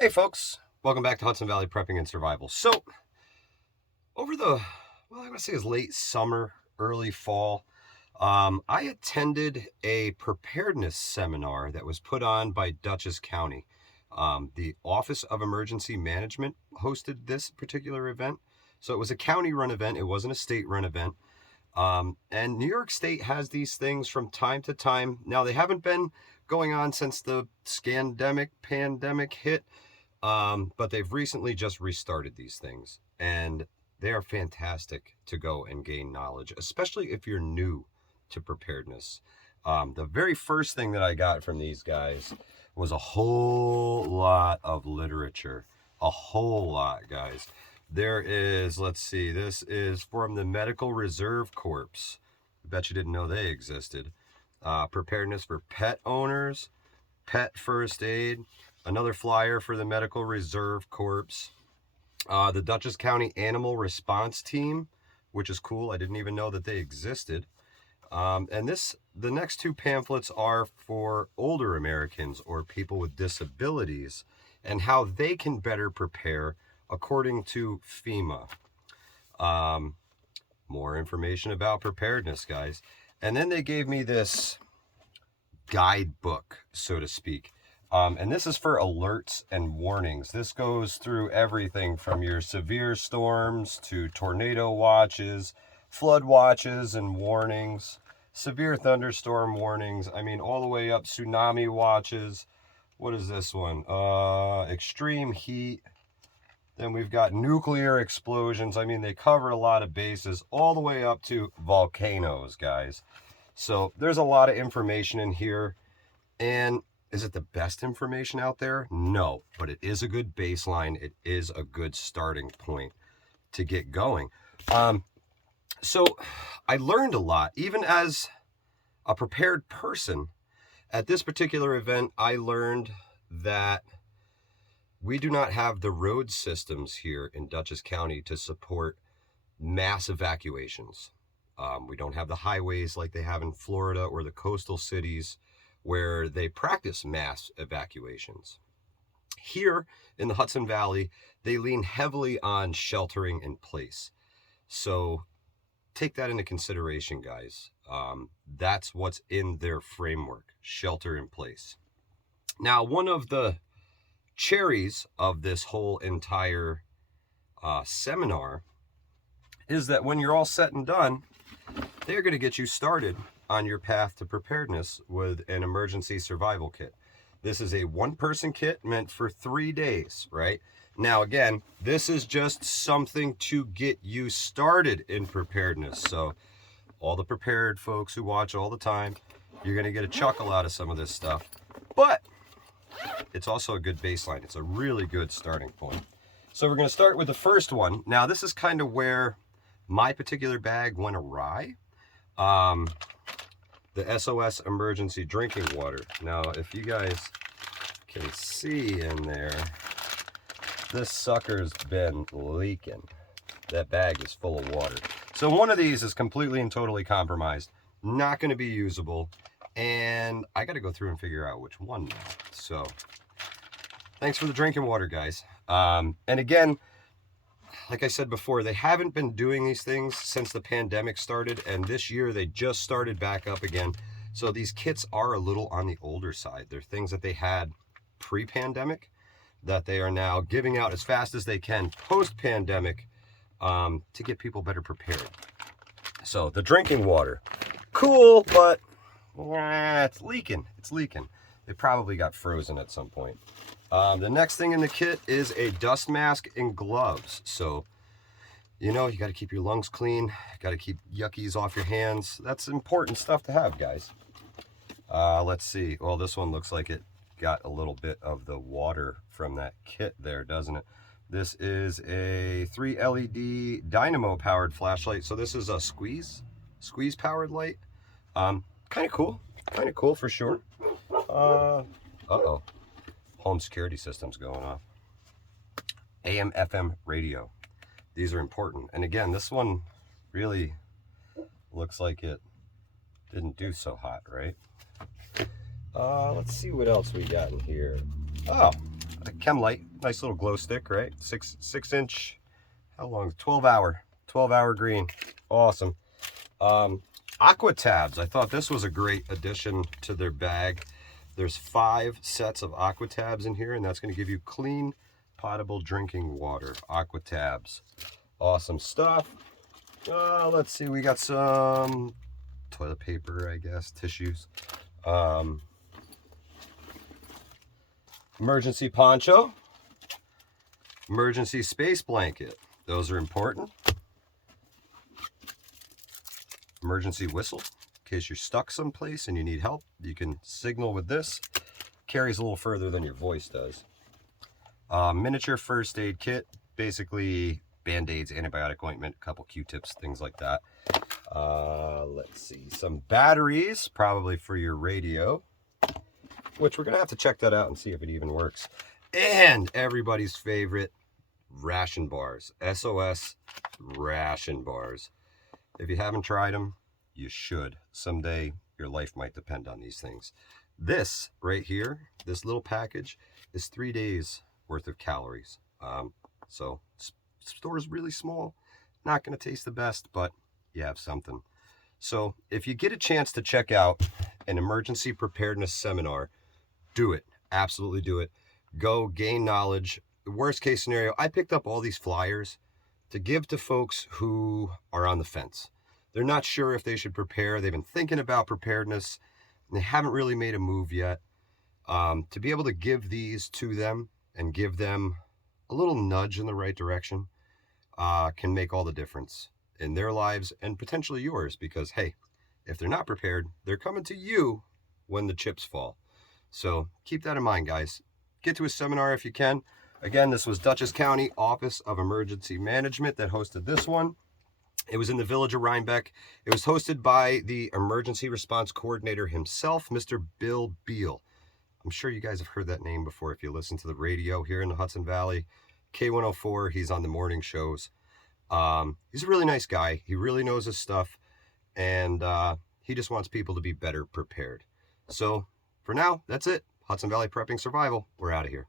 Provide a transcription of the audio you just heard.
Hey folks, welcome back to Hudson Valley Prepping and Survival. So, over the, well, I'm going to say it's late summer, early fall, I attended a preparedness seminar that was put on by Dutchess County. The Office of Emergency Management hosted this particular event. So it was a county-run event, it wasn't a state-run event. And New York State has these things from time to time. Now, they haven't been going on since the pandemic hit. But they've recently just restarted these things, and they are fantastic to go and gain knowledge, especially if you're new to preparedness. The very first thing that I got from these guys was a whole lot of literature. A whole lot, guys. There is, let's see, this is from the Medical Reserve Corps. I bet you didn't know they existed. Preparedness for pet owners, pet first aid, another flyer for the Medical Reserve Corps, the Dutchess County Animal Response Team, which is cool. I didn't even know that they existed. And the next two pamphlets are for older Americans or people with disabilities and how they can better prepare according to FEMA. More information about preparedness, guys. And then they gave me this guidebook, so to speak. And this is for alerts and warnings. This goes through everything from your severe storms to tornado watches, flood watches and warnings, severe thunderstorm warnings. I mean, all the way up tsunami watches. What is this one? Extreme heat. Then we've got nuclear explosions. I mean, they cover a lot of bases all the way up to volcanoes, guys. So there's a lot of information in here. And is it the best information out there? No, but it is a good baseline. It is a good starting point to get going. So I learned a lot, even as a prepared person. At this particular event, I learned that we do not have the road systems here in Dutchess County to support mass evacuations. We don't have the highways like they have in Florida or the coastal cities where they practice mass evacuations. Here in the Hudson Valley, they lean heavily on sheltering in place. So take that into consideration, guys. That's what's in their framework, shelter in place. Now, one of the cherries of this whole entire seminar is that when you're all set and done, they're going to get you started on your path to preparedness with an emergency survival kit. This is a one-person kit meant for 3 days, right? Now, again, this is just something to get you started in preparedness. So all the prepared folks who watch all the time, you're going to get a chuckle out of some of this stuff. But it's also a good baseline. It's a really good starting point. So we're going to start with the first one. Now, this is kind of where my particular bag went awry. The SOS emergency drinking water. Now, if you guys can see in there, this sucker's been leaking. That bag is full of water. So one of these is completely and totally compromised, not going to be usable, and I got to go through and figure out which one now. So thanks for the drinking water, guys. And again, like I said before, they haven't been doing these things since the pandemic started, and this year they just started back up again. So these kits are a little on the older side. They're things that they had pre-pandemic that they are now giving out as fast as they can post-pandemic to get people better prepared. So the drinking water, cool, but it's leaking. It's leaking. They probably got frozen at some point. The next thing in the kit is a dust mask and gloves. So, you know, you got to keep your lungs clean. Got to keep yuckies off your hands. That's important stuff to have, guys. Let's see. Well, this one looks like it got a little bit of the water from that kit there, doesn't it? This is a 3 LED dynamo powered flashlight. So this is a squeeze powered light. Kind of cool for sure. Uh-oh. Home security system's going off. AM, FM radio. These are important. And again, this one really looks like it didn't do so hot, right? Let's see what else we got in here. Oh, a chem light, nice little glow stick, right? Six inch, how long? 12 hour green, awesome. Aqua tabs, I thought this was a great addition to their bag. There's 5 sets of aqua tabs in here, and that's going to give you clean, potable drinking water. Aqua tabs, awesome stuff. Let's see, we got some toilet paper, I guess, tissues. Emergency poncho, emergency space blanket. Those are important. Emergency whistle, in case you're stuck someplace and you need help. You can signal with this. Carries a little further than your voice does. Miniature first aid kit, basically Band-Aids, antibiotic ointment, a couple Q-tips, things like that. Let's see, some batteries, probably for your radio, which we're gonna have to check that out and see if it even works. And everybody's favorite, ration bars. SOS ration bars. If you haven't tried them, you should. Someday your life might depend on these things. This right here, this little package, is 3 days worth of calories. So store is really small. Not going to taste the best, but you have something. So if you get a chance to check out an emergency preparedness seminar, do it. Absolutely do it. Go gain knowledge. The worst case scenario, I picked up all these flyers to give to folks who are on the fence. They're not sure if they should prepare. They've been thinking about preparedness, and they haven't really made a move yet. To be able to give these to them and give them a little nudge in the right direction can make all the difference in their lives and potentially yours, because, hey, if they're not prepared, they're coming to you when the chips fall. So keep that in mind, guys. Get to a seminar if you can. Again, this was Dutchess County Office of Emergency Management that hosted this one. It was in the village of Rhinebeck. It was hosted by the emergency response coordinator himself, Mr. Bill Beal. I'm sure you guys have heard that name before if you listen to the radio here in the Hudson Valley. K104, he's on the morning shows. He's a really nice guy. He really knows his stuff, and he just wants people to be better prepared. So for now, that's it. Hudson Valley Prepping Survival. We're out of here.